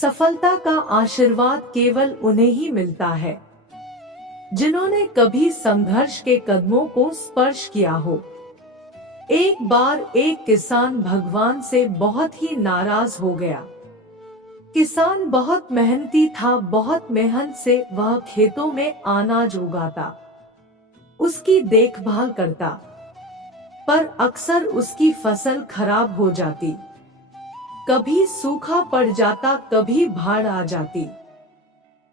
सफलता का आशीर्वाद केवल उन्हें ही मिलता है जिन्होंने कभी संघर्ष के कदमों को स्पर्श किया हो। एक बार एक किसान भगवान से बहुत ही नाराज हो गया। किसान बहुत मेहनती था, बहुत मेहनत से वह खेतों में अनाज उगाता, उसकी देखभाल करता, पर अक्सर उसकी फसल खराब हो जाती। कभी सूखा पड़ जाता, कभी बाढ़ आ जाती,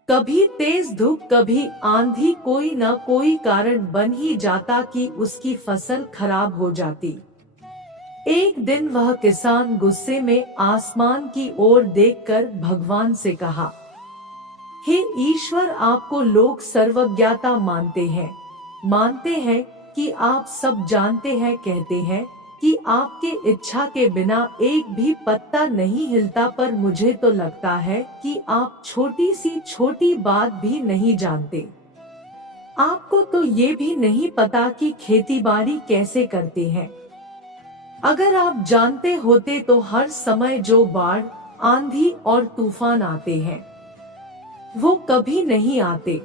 कभी तेज धूप, कभी आंधी, कोई न कोई कारण बन ही जाता कि उसकी फसल खराब हो जाती। एक दिन वह किसान गुस्से में आसमान की ओर देखकर भगवान से कहा, हे ईश्वर, आपको लोग सर्वज्ञता मानते हैं कि आप सब जानते हैं, कहते हैं कि आपके इच्छा के बिना एक भी पत्ता नहीं हिलता, पर मुझे तो लगता है कि आप छोटी सी छोटी बात भी नहीं जानते। आपको तो ये भी नहीं पता कि खेतीबाड़ी कैसे करते हैं। अगर आप जानते होते तो हर समय जो बाढ़, आंधी और तूफान आते हैं वो कभी नहीं आते।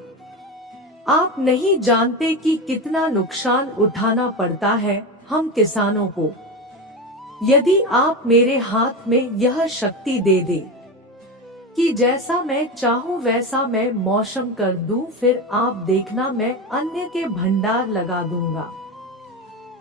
आप नहीं जानते कि कितना नुकसान उठाना पड़ता है हम किसानों को। यदि आप मेरे हाथ में यह शक्ति दे दे कि जैसा मैं चाहूं वैसा मैं मौसम कर दूं, फिर आप देखना मैं अन्न के भंडार लगा दूंगा।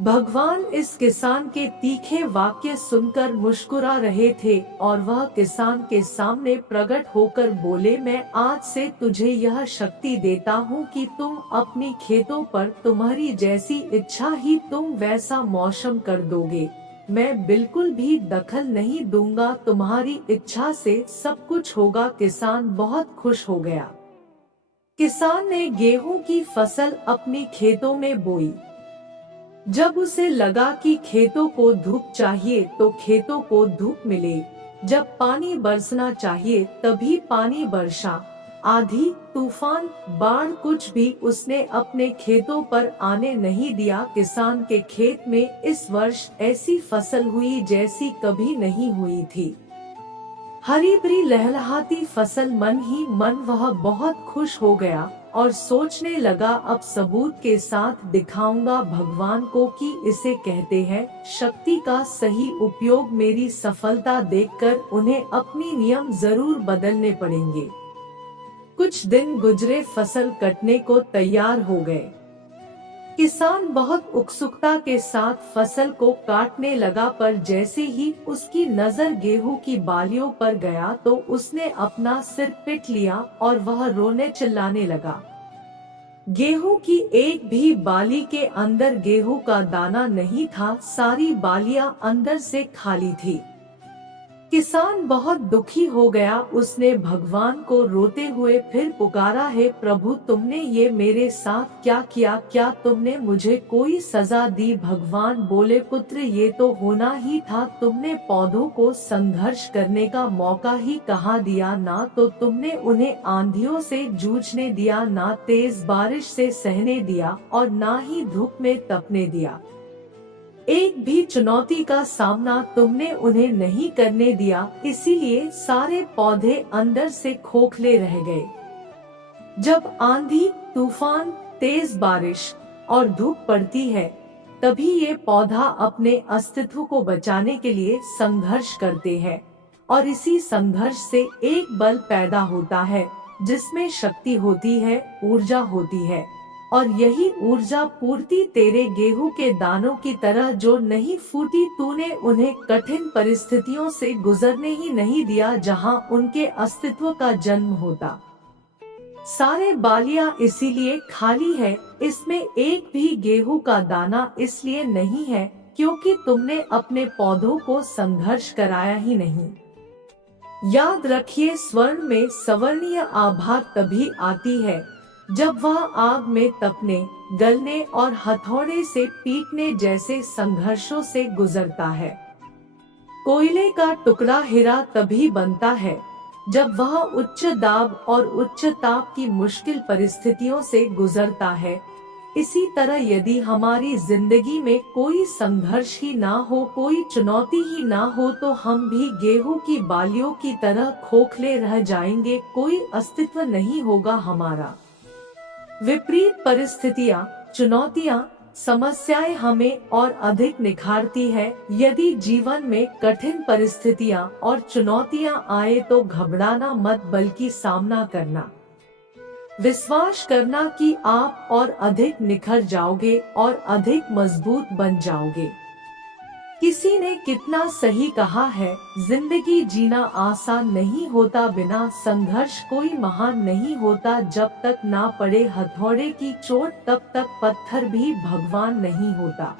भगवान इस किसान के तीखे वाक्य सुनकर मुस्कुरा रहे थे और वह किसान के सामने प्रकट होकर बोले, मैं आज से तुझे यह शक्ति देता हूँ कि तुम अपनी खेतों पर तुम्हारी जैसी इच्छा ही तुम वैसा मौसम कर दोगे। मैं बिल्कुल भी दखल नहीं दूंगा, तुम्हारी इच्छा से सब कुछ होगा। किसान बहुत खुश हो गया। किसान ने गेहूं की फसल अपनी खेतों में बोई। जब उसे लगा कि खेतों को धूप चाहिए तो खेतों को धूप मिले, जब पानी बरसना चाहिए तभी पानी बरसा, आंधी, तूफान, बाढ़, कुछ भी उसने अपने खेतों पर आने नहीं दिया। किसान के खेत में इस वर्ष ऐसी फसल हुई जैसी कभी नहीं हुई थी। हरी भरी लहलहाती फसल, मन ही मन वह बहुत खुश हो गया और सोचने लगा, अब सबूत के साथ दिखाऊंगा भगवान को कि इसे कहते हैं शक्ति का सही उपयोग। मेरी सफलता देखकर उन्हें अपनी नियम जरूर बदलने पड़ेंगे। कुछ दिन गुजरे, फसल कटने को तैयार हो गए। किसान बहुत उत्सुकता के साथ फसल को काटने लगा, पर जैसे ही उसकी नजर गेहूं की बालियों पर गया तो उसने अपना सिर पीट लिया और वह रोने चिल्लाने लगा। गेहूं की एक भी बाली के अंदर गेहूं का दाना नहीं था, सारी बालियां अंदर से खाली थी। किसान बहुत दुखी हो गया। उसने भगवान को रोते हुए फिर पुकारा, हे प्रभु, तुमने ये मेरे साथ क्या किया? क्या तुमने मुझे कोई सजा दी? भगवान बोले, पुत्र, ये तो होना ही था। तुमने पौधों को संघर्ष करने का मौका ही कहाँ दिया? ना तो तुमने उन्हें आंधियों से जूझने दिया, ना तेज बारिश से सहने दिया और ना ही धूप में तपने दिया। एक भी चुनौती का सामना तुमने उन्हें नहीं करने दिया, इसीलिए सारे पौधे अंदर से खोखले रह गए। जब आंधी, तूफान, तेज बारिश और धूप पड़ती है तभी ये पौधा अपने अस्तित्व को बचाने के लिए संघर्ष करते हैं और इसी संघर्ष से एक बल पैदा होता है जिसमें शक्ति होती है, ऊर्जा होती है। और यही ऊर्जा पूर्ति तेरे गेहूं के दानों की तरह जो नहीं फूटी, तूने उन्हें कठिन परिस्थितियों से गुजरने ही नहीं दिया जहां उनके अस्तित्व का जन्म होता। सारे बालियां इसीलिए खाली है, इसमें एक भी गेहूं का दाना इसलिए नहीं है क्योंकि तुमने अपने पौधों को संघर्ष कराया ही नहीं। याद रखिए, स्वर्ण में सवर्णीय आभा तभी आती है जब वह आग में तपने, गलने और हथौड़े से पीटने जैसे संघर्षों से गुजरता है। कोयले का टुकड़ा हीरा तभी बनता है जब वह उच्च दाब और उच्च ताप की मुश्किल परिस्थितियों से गुजरता है। इसी तरह यदि हमारी जिंदगी में कोई संघर्ष ही ना हो, कोई चुनौती ही ना हो, तो हम भी गेहूं की बालियों की तरह खोखले रह जाएंगे, कोई अस्तित्व नहीं होगा हमारा। विपरीत परिस्थितियां, चुनौतियां, समस्याएं हमें और अधिक निखारती है। यदि जीवन में कठिन परिस्थितियां और चुनौतियां आए तो घबराना मत, बल्कि सामना करना, विश्वास करना कि आप और अधिक निखर जाओगे और अधिक मजबूत बन जाओगे। किसी ने कितना सही कहा है, जिंदगी जीना आसान नहीं होता, बिना संघर्ष कोई महान नहीं होता। जब तक ना पड़े हथौड़े की चोट, तब तक पत्थर भी भगवान नहीं होता।